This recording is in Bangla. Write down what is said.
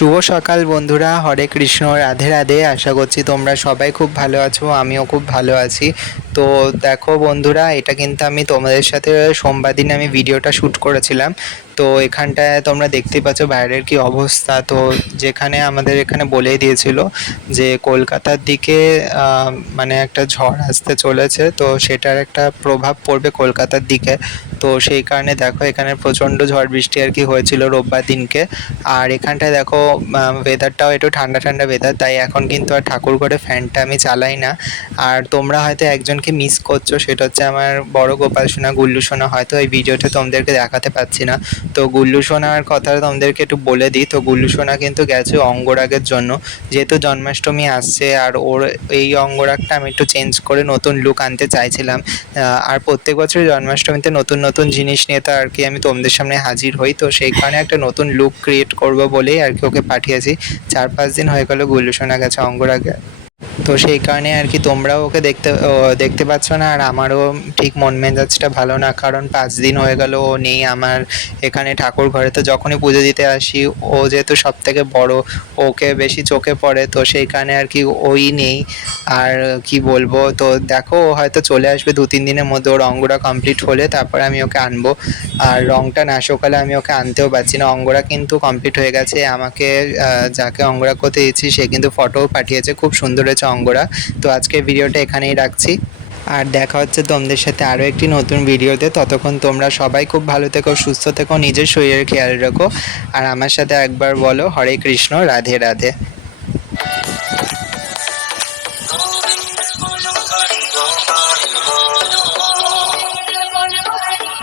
শুভ সকাল বন্ধুরা, হরে কৃষ্ণ, রাধে রাধে। আশা করছি তোমরা সবাই খুব ভালো আছো, আমিও খুব ভালো আছি। তো দেখো বন্ধুরা, এটা কিন্তু আমি তোমাদের সাথে সোমবার দিন আমি ভিডিওটা শ্যুট করেছিলাম। তো এখানটায় তোমরা দেখতেই পাচ্ছ বাইরের কি অবস্থা। তো যেখানে আমাদের এখানে বলেই দিয়েছিল যে কলকাতার দিকে মানে একটা ঝড় আসতে চলেছে, তো সেটার একটা প্রভাব পড়বে কলকাতার দিকে। তো সেই কারণে দেখো এখানে প্রচণ্ড ঝড় বৃষ্টি আর কি হয়েছিল রোববার দিনকে। আর এখানটায় দেখো ওয়েদারটাও একটু ঠান্ডা ঠান্ডা ওয়েদার তাই এখন কিন্তু আর ঠাকুর ঘরে ফ্যানটা আমি চালাই না। আর তোমরা হয়তো একজনকে মিস করছ, সেটা হচ্ছে আমার বড় গোপাল সোনা, গুল্লু সোনা, হয়তো এই ভিডিওটা তোমাদেরকে দেখাতে পাচ্ছি না। তো গুল্লু সোনার কথা তোমাদেরকে একটু বলে দিই। তো গুল্লু সোনা কিন্তু গেছে অঙ্গরাগের জন্য। যেহেতু জন্মাষ্টমী আসছে আর ওর এই অঙ্গরাগটা আমি একটু চেঞ্জ করে নতুন লুক আনতে চাইছিলাম আর প্রত্যেক বছর জন্মাষ্টমীতে নতুন নতুন জিনিস নিয়ে তো আর কি আমি তোমাদের সামনে হাজির হই। তো সেই কারণে একটা নতুন লুক ক্রিয়েট করব বলেই আর কি ওকে পাঠিয়েছি। চার পাঁচ দিন হয়ে গেল গুল্লু সোনা গেছে অঙ্গরাগে। তো সেই কারণে আর কি তোমরাও ওকে দেখতে দেখতে পাচ্ছ না, আর আমারও ঠিক মন মেজাজটা ভালো না, কারণ পাঁচ দিন হয়ে গেল, ও নেই আমার এখানে ঠাকুর ঘরে। তো যখনই পুজো দিতে আসি, ও যেহেতু সব থেকে বড়, ওকে বেশি চোখে পড়ে, তো সেই কারণে আর কি ওই নেই। আর কি বলব, তো দেখো, ও হয়তো চলে আসবে দু তিন দিনের মধ্যে, ওর অঙ্গটা কমপ্লিট হলে তারপরে আমি ওকে আনব। আর রংটা না সকালে আমি ওকে আনতেও পারছি না, অঙ্গরা কিন্তু কমপ্লিট হয়ে গেছে। আমাকে যাকে অঙ্গরা করতে দিয়েছি সে কিন্তু ফটোও পাঠিয়েছে। খুব সুন্দর হয়েছে অঙ্গরা। তো আজকের ভিডিওটা এখানেই রাখছি। আর দেখা হচ্ছে তোমাদের সাথে আরও একটি নতুন ভিডিওতে। ততক্ষণ তোমরা সবাই খুব ভালো থেকো, সুস্থ থেকো, নিজের শরীরের খেয়াল রাখো। আর আমার সাথে একবার বলো, হরে কৃষ্ণ, রাধে রাধে।